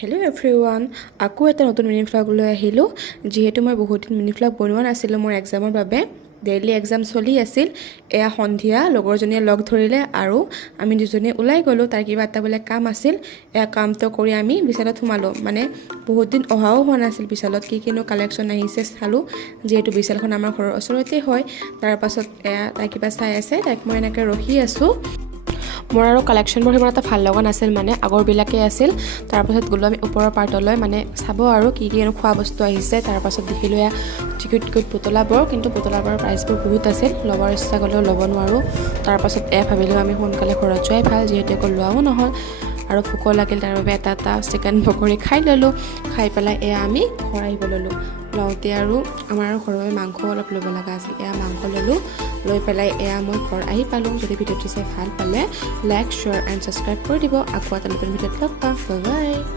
Hello' everyone, আকৌ এটা নতুন মিনি ভ্লগ লৈ আহিলোঁ। যিহেতু মই বহুত দিন মিনি ভ্লগ বনোৱা নাছিলোঁ মোৰ এক্সামৰ বাবে, ডেইলি এক্সাম চলি আছিল। এয়া সন্ধিয়া লগৰজনীয়ে লগ ধৰিলে আৰু আমি দুজনীয়ে ওলাই গ'লোঁ। তাৰ কিবা এটা বোলে কাম আছিল, এয়া কামটো কৰি আমি বিশালত সোমালোঁ। মানে বহুত দিন অহাও হোৱা নাছিল বিশালত, কি কিনো কালেকশ্যন আহিছে চালোঁ। যিহেতু বিশালখন আমাৰ ঘৰৰ ওচৰতে হয়। তাৰপাছত এয়া তাই কিবা চাই আছে, তাইক মই এনেকৈ ৰখি আছোঁ। মোৰ আৰু কালেকশ্যনবোৰ সিমান এটা ভাল লগা নাছিল, মানে আগৰবিলাকেই আছিল। তাৰপাছত গ'লোঁ আমি ওপৰৰ পাৰ্টলৈ, মানে চাব আৰু কি খোৱা বস্তু আহিছে। তাৰপাছত দেখিলোঁ এয়া কিউট পুতলাবোৰ, কিন্তু পুতলাবোৰৰ প্ৰাইচবোৰ বহুত আছিল। ল'বৰ ইচ্ছা গ'লেও ল'ব নোৱাৰোঁ। তাৰপাছত ভাবিলোঁ আমি সোনকালে ঘৰত যোৱাই ভাল, যিহেতু একো লোৱাও নহ'ল আৰু ভোকো লাগিল। তাৰ বাবে এটা চিকেন পকৰি খাই ল'লোঁ। খাই পেলাই আমি ঘৰ আহিব ল'লোঁ। লওঁতে আৰু আমাৰ ঘৰৰ মাংস অলপ ল'ব লগা আছিল। মাংস ল'লোঁ, লৈ পেলাই মই ঘৰ আহি পালোঁ। যদি ভিডিঅ'টো চাই ভাল পালে লাইক, শ্বেয়াৰ এণ্ড ছাবস্ক্ৰাইব কৰি দিব। আকৌ এটা নতুন ভিডিঅ'ত লগ পাম। Bye bye.